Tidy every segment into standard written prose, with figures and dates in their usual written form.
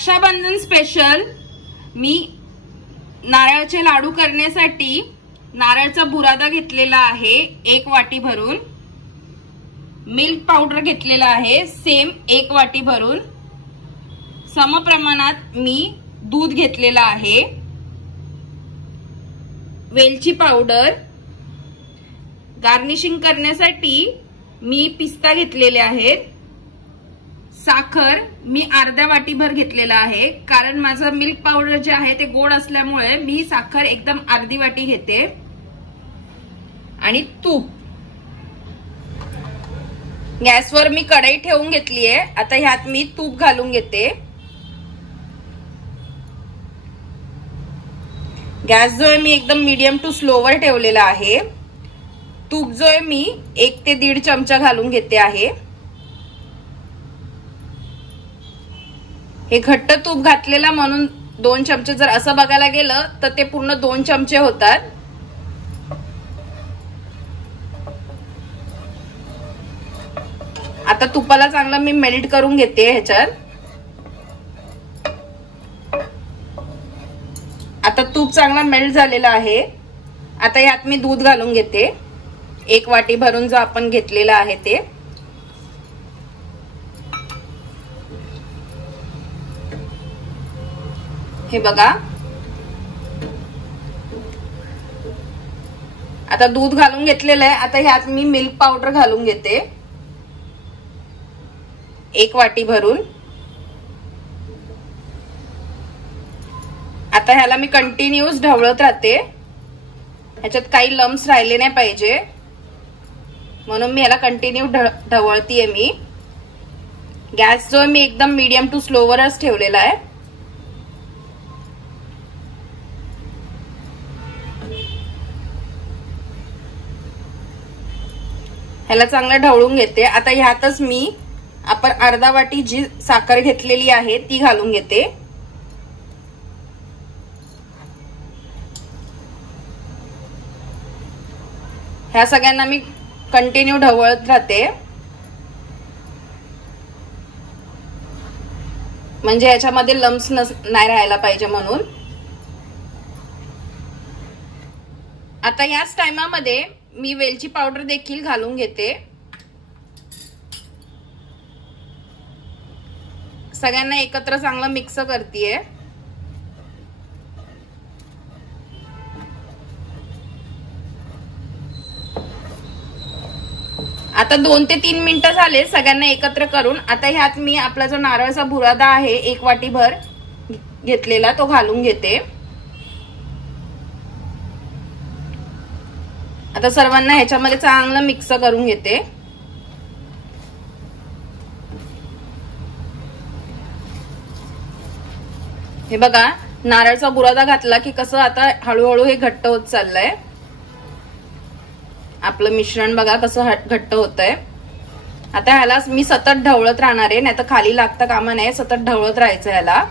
Rakshabandhan special मी नारळाचे लाडू करण्यासाठी नारळाचा बुरादा घेतलेला आहे 1 वाटी भरून, मिल्क पावडर घेतलेला आहे सेम 1 वाटी भरून, समप्रमाणात मी दूध घेतलेला आहे, वेलची पावडर, गार्निशिंग करण्यासाठी मी पिस्ता घेतलेले आहेत, साखर मी अर्ध्या वाटीभर घेतलेला आहे कारण माझं मिल्क पावडर जे आहे ते गोड असल्यामुळे मी साखर एकदम अर्धी वाटी घेते, आणि तूप. गॅसवर मी कढई ठेवून घेतली आहे. आता ह्यात मी तूप घालून घेते. गॅस जो आहे मी एकदम मीडियम टू स्लोवर ठेवलेला आहे. तूप जो आहे मी 1 ते 1.5 चमचा घालून घेते आहे. हे घट्ट तूप घातलेला म्हणून 2 चमचे, जर असं बघायला गेलं तर ते पूर्ण 2 चमचे होतात. आता तुपाला चांगलं मी मेल्ट करून घेते ह्याच्यात. आता तूप चांगला मेल्ट झालेला आहे. आता यात मी दूध घालून घेते 1 वाटी भरून जो आपण घेतलेला आहे ते. हे बघा, आता दूध घालून घेतलेलं आहे. आता ह्यात मी मिल्क पावडर घालून घेते 1 वाटी भरून. आता ह्याला मी कंटिन्यूअस ढवळत राहते. ह्याच्यात काही लम्स राहिले नाही पाहिजे म्हणून मी ह्याला कंटिन्यू ढवळतीये मी. गॅस जो आहे मी एकदम मीडियम टू स्लोवरच ठेवलेला आहे. ह्याला चांगलं ढवळून घेते. आता ह्यातच मी आपण अर्धा वाटी जी साखर घेतलेली आहे ती घालून घेते. ह्या सगळ्यांना मी कंटिन्यू ढवळत राहते म्हणजे याच्यामध्ये लम्स नाही राहायला पाहिजे म्हणून. आता याच टायमामध्ये मी वेलची पावडर देखील घालून घेते. सगळ्यांना एकत्र चांगलं मिक्स करतेय. आता 2 ते 3 मिनिटं झाले सगळ्यांना एकत्र करून. आता ह्यात मी आपला जो नारळाचा बुरादा आहे 1 वाटीभर घेतलेला तो घालून घेते. आता सर्वांना ह्याच्यामध्ये चांगलं मिक्स करून घेते. हे बघा, नारळाचा बुरादा घातला की कसं आता हळूहळू हे घट्ट होत चाललंय. आपलं मिश्रण बघा कसं घट्ट होतंय. आता ह्याला मी सतत ढवळत राहणार आहे, नाही तर खाली लागता कामा नये. सतत ढवळत राहायचं ह्याला.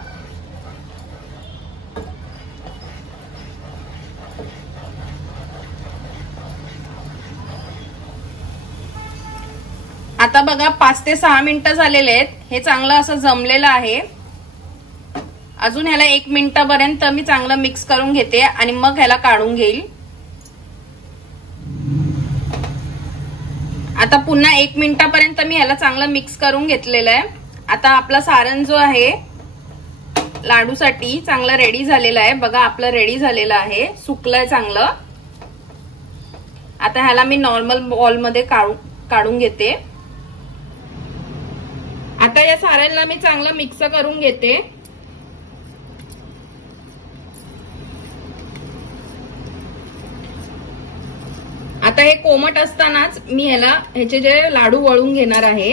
आता बघा 5 ते 6 मिनिटं झालेले आहेत. हे चांगलं असं जमलेलं आहे. अजून ह्याला 1 मिनिटापर्यंत मी चांगलं मिक्स करून घेते आणि मग ह्याला काढून घेईल. आता पुन्हा 1 मिनिटापर्यंत मी ह्याला चांगलं मिक्स करून घेतलेलं आहे. आता आपला सारण जो आहे लाडूसाठी चांगलं रेडी झालेलं आहे. बघा आपलं रेडी झालेलं आहे, सुकलंय चांगलं. आता ह्याला मी नॉर्मल बॉल मध्ये काढून घेते. आता या साऱ्यांना मी चांगलं मिक्स करून घेते. आता हे कोमट असतानाच मी ह्याचे जे लाडू वळून घेणार आहे.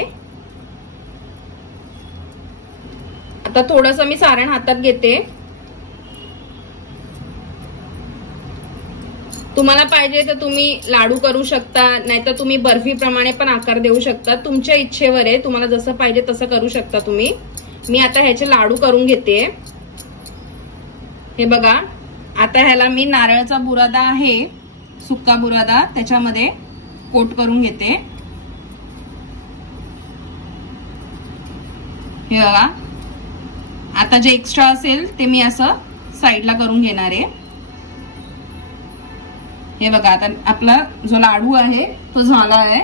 आता थोडंसं मी सारण हातात घेते. तुम्हाला पाहिजे तर तुम्ही लाडू करू शकता, नाहीतर तुम्ही बर्फी प्रमाणे पण आकार देऊ शकता. तुमच्या इच्छेवर आहे, तुम्हाला जसं पाहिजे तसं करू शकता तुम्ही. मी आता ह्याचे लाडू करून घेते. हे बघा, आता ह्याला मी नारळाचा बुरादा आहे, सुक्का बुरादा, त्याच्यामध्ये कोट करून घेते. हे बघा, आता जे एक्स्ट्रा असेल ते मी असं साईडला करून घेणार आहे। हे बघा आता आपला जो लाडू आहे तो झाला आहे।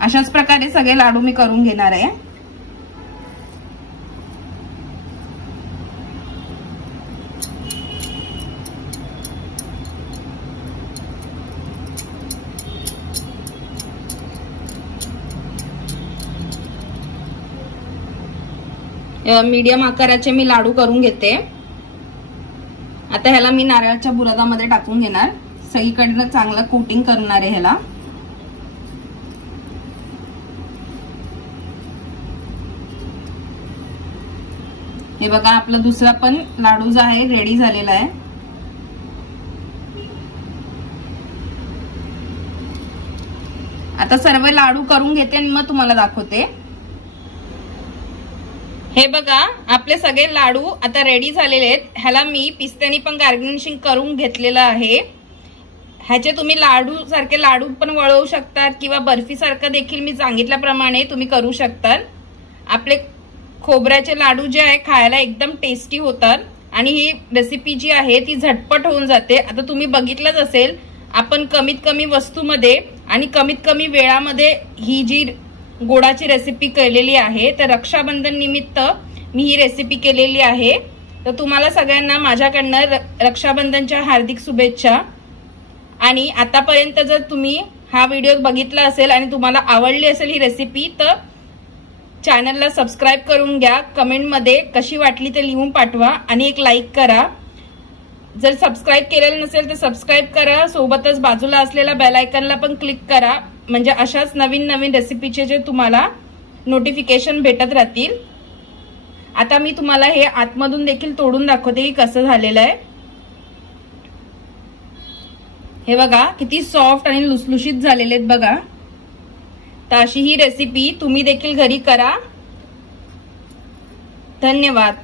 अशाच प्रकारे सगळे लाडू मी करून घेणार आहे। मीडियम आकाराचे मी लाडू करून घेते। आता ह्याला मी नारळाच्या बुरादामध्ये टाकून घेणार, सगळीकडनं चांगलं कोटिंग करणार आहे ह्याला। हे बघा आपला दुसरा पण लाडू जो आहे रेडी झालेला आहे। आता सर्व लाडू करून घेते आणि मग तुम्हाला दाखवते। हे बघा आपले सगळे लाडू आता रेडी झालेले आहेत। ह्याला मी पिस्त्यानी पण गार्निशिंग करून घेतलेलं आहे। ह्याचे तुम्ही लाडू सारखे लाडू पण वळवू शकतात किंवा बर्फी सारखं देखील मी सांगितल्याप्रमाणे तुम्ही करू शकता। आपले खोबऱ्याचे लाडू जे आहे खायला एकदम टेस्टी होतात आणि ही रेसिपी जी आहे ती झटपट होऊन जाते। आता तुम्ही बघितलंच असेल आपण कमीत कमी वस्तूमध्ये आणि कमीत कमी वेळामध्ये ही जी गोडाची रेसिपी केलेली आहे। तर रक्षाबंधन निमित्त मी ही रेसिपी केलेली आहे। तर तुम्हाला सगळ्यांना माझ्याकडनं रक्षाबंधनच्या हार्दिक शुभेच्छा। आणि आतापर्यंत जर तुम्ही हा व्हिडिओ बघितला असेल आणि तुम्हाला आवडली असेल ही रेसिपी तर चॅनलला सबस्क्राइब करून घ्या। कमेंटमध्ये कशी वाटली ते लिहून पाठवा आणि एक लाईक करा। जर सबस्क्राइब केलेलं नसेल तर सबस्क्राइब करा, सोबतच बाजूला असलेल्या बेल आयकॉनला पण क्लिक करा, म्हणजे अशाच नवीन नवीन रेसिपीचे जे तुम्हाला नोटिफिकेशन भेटत राहतील। आता मी तुम्हाला हे आतमधून देखील तोडून दाखवते की कसं झालेलं आहे। हे बघा किती सॉफ्ट आणि लुसलुशीत झालेले आहेत बघा। तर अशी ही रेसिपी तुम्ही देखील घरी करा। धन्यवाद।